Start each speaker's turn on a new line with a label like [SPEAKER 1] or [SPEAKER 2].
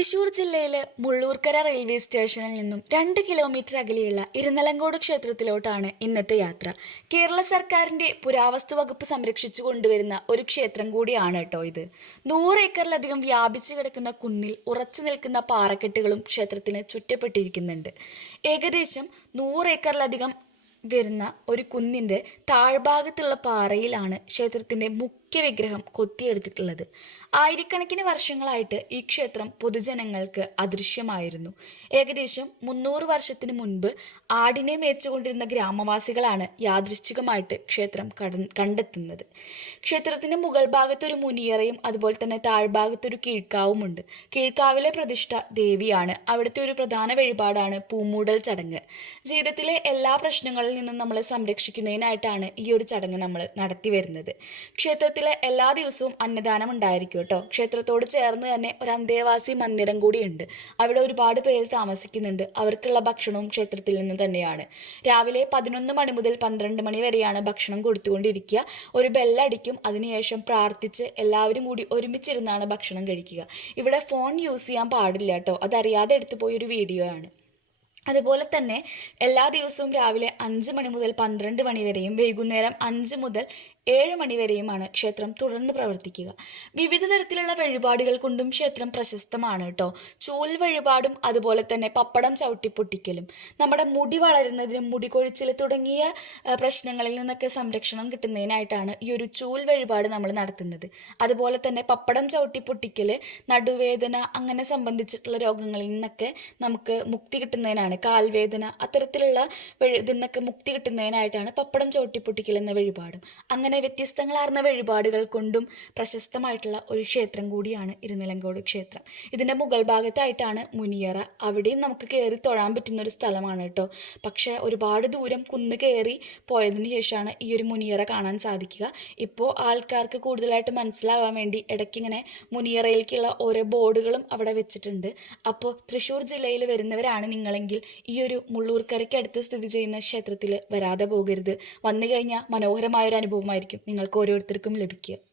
[SPEAKER 1] തൃശൂർ ജില്ലയിലെ മുള്ളൂർക്കര റെയിൽവേ സ്റ്റേഷനിൽ നിന്നും രണ്ട് കിലോമീറ്റർ അകലെയുള്ള ഇരുന്നലങ്കോട് ക്ഷേത്രത്തിലോട്ടാണ് ഇന്നത്തെ യാത്ര. കേരള സർക്കാരിന്റെ പുരാവസ്തു വകുപ്പ് സംരക്ഷിച്ചു കൊണ്ടുവരുന്ന ഒരു ക്ഷേത്രം കൂടിയാണ് കേട്ടോ ഇത്. നൂറ് ഏക്കറിലധികം വ്യാപിച്ചു കിടക്കുന്ന കുന്നിൽ ഉറച്ചു നിൽക്കുന്ന പാറക്കെട്ടുകളും ക്ഷേത്രത്തിന് ചുറ്റപ്പെട്ടിരിക്കുന്നുണ്ട്. ഏകദേശം നൂറ് ഏക്കറിലധികം വരുന്ന ഒരു കുന്നിന്റെ താഴ്ഭാഗത്തുള്ള പാറയിലാണ് ക്ഷേത്രത്തിന്റെ മുഖ്യ വിഗ്രഹം കൊത്തിയെടുത്തിട്ടുള്ളത്. ആയിരക്കണക്കിന് വർഷങ്ങളായിട്ട് ഈ ക്ഷേത്രം പൊതുജനങ്ങൾക്ക് അദൃശ്യമായിരുന്നു. ഏകദേശം മുന്നൂറ് വർഷത്തിന് മുൻപ് ആടിനെ മേച്ചുകൊണ്ടിരുന്ന ഗ്രാമവാസികളാണ് യാദൃശ്ചികമായിട്ട് ക്ഷേത്രം കട കണ്ടെത്തുന്നത്. ക്ഷേത്രത്തിന്റെ മുകൾ ഭാഗത്തൊരു മുനിയറയും അതുപോലെ തന്നെ താഴ്ഭാഗത്തൊരു കീഴ്ക്കാവുമുണ്ട്. കീഴ്ക്കാവിലെ പ്രതിഷ്ഠ ദേവിയാണ്. അവിടുത്തെ ഒരു പ്രധാന വഴിപാടാണ് പൂമൂടൽ ചടങ്ങ്. ജീവിതത്തിലെ എല്ലാ പ്രശ്നങ്ങളിൽ നിന്നും നമ്മളെ സംരക്ഷിക്കുന്നതിനായിട്ടാണ് ഈ ഒരു ചടങ്ങ് നമ്മൾ നടത്തി വരുന്നത്. ക്ഷേത്രത്തിലെ എല്ലാ ദിവസവും അന്നദാനം ഉണ്ടായിരിക്കും കേട്ടോ. ക്ഷേത്രത്തോട് ചേർന്ന് തന്നെ ഒരു അന്തേവാസി മന്ദിരം കൂടിയുണ്ട്. അവിടെ ഒരുപാട് പേര് താമസിക്കുന്നുണ്ട്. അവർക്കുള്ള ഭക്ഷണവും ക്ഷേത്രത്തിൽ നിന്ന് തന്നെയാണ്. രാവിലെ പതിനൊന്ന് മണി മുതൽ പന്ത്രണ്ട് മണി വരെയാണ് ഭക്ഷണം കൊടുത്തുകൊണ്ടിരിക്കുക. ഒരു ബെല്ലടിക്കും. അതിനുശേഷം പ്രാർത്ഥിച്ച് എല്ലാവരും കൂടി ഒരുമിച്ചിരുന്നാണ് ഭക്ഷണം കഴിക്കുക. ഇവിടെ ഫോൺ യൂസ് ചെയ്യാൻ പാടില്ല കേട്ടോ. അതറിയാതെ എടുത്തു പോയൊരു വീഡിയോ ആണ്. അതുപോലെ തന്നെ എല്ലാ ദിവസവും രാവിലെ അഞ്ച് മണി മുതൽ പന്ത്രണ്ട് മണി വരെയും വൈകുന്നേരം അഞ്ച് മുതൽ ഏഴ് മണിവരെയുമാണ് ക്ഷേത്രം തുടർന്ന് പ്രവർത്തിക്കുക. വിവിധ തരത്തിലുള്ള വഴിപാടുകൾ കൊണ്ടും ക്ഷേത്രം പ്രശസ്തമാണ് കേട്ടോ. ചൂൽ വഴിപാടും അതുപോലെ തന്നെ പപ്പടം ചവിട്ടിപ്പൊട്ടിക്കലും. നമ്മുടെ മുടി വളരുന്നതിനും മുടി കൊഴിച്ചിൽ തുടങ്ങിയ പ്രശ്നങ്ങളിൽ നിന്നൊക്കെ സംരക്ഷണം കിട്ടുന്നതിനായിട്ടാണ് ഈ ഒരു ചൂൽ വഴിപാട് നമ്മൾ നടത്തുന്നത്. അതുപോലെ തന്നെ പപ്പടം ചവിട്ടിപ്പൊട്ടിക്കൽ നടുവേദന അങ്ങനെ സംബന്ധിച്ചിട്ടുള്ള രോഗങ്ങളിൽ നിന്നൊക്കെ നമുക്ക് മുക്തി കിട്ടുന്നതിനാണ്. കാൽവേദന അത്തരത്തിലുള്ള ഇതിൽ നിന്നൊക്കെ മുക്തി കിട്ടുന്നതിനായിട്ടാണ് പപ്പടം ചവിട്ടിപ്പൊട്ടിക്കൽ എന്ന വഴിപാടും. അങ്ങനെ വ്യത്യസ്തങ്ങളാർന്ന വഴിപാടുകൾ കൊണ്ടും പ്രശസ്തമായിട്ടുള്ള ഒരു ക്ഷേത്രം കൂടിയാണ് ഇരുനിലങ്കോട് ക്ഷേത്രം. ഇതിന്റെ മുകൾ ഭാഗത്തായിട്ടാണ് മുനിയറ. അവിടെയും നമുക്ക് കയറി തൊഴാൻ പറ്റുന്ന ഒരു സ്ഥലമാണ് കേട്ടോ. പക്ഷേ ഒരുപാട് ദൂരം കുന്ന് കയറി പോയതിന് ശേഷമാണ് ഈ ഒരു മുനിയറ കാണാൻ സാധിക്കുക. ഇപ്പോൾ ആൾക്കാർക്ക് കൂടുതലായിട്ട് മനസ്സിലാവാൻ വേണ്ടി ഇടയ്ക്കിങ്ങനെ മുനിയറയിലേക്കുള്ള ഓരോ ബോർഡുകളും അവിടെ വെച്ചിട്ടുണ്ട്. അപ്പോൾ തൃശ്ശൂർ ജില്ലയിൽ വരുന്നവരാണ് നിങ്ങളെങ്കിൽ ഈ ഒരു മുള്ളൂർക്കരയ്ക്കടുത്ത് സ്ഥിതി ചെയ്യുന്ന ക്ഷേത്രത്തിൽ വരാതെ പോകരുത്. വന്നു കഴിഞ്ഞാൽ മനോഹരമായ ഒരു അനുഭവമായിരിക്കും. നിങ്ങൾക്ക് ഓരോരുത്തർക്കും ലഭിക്കുക.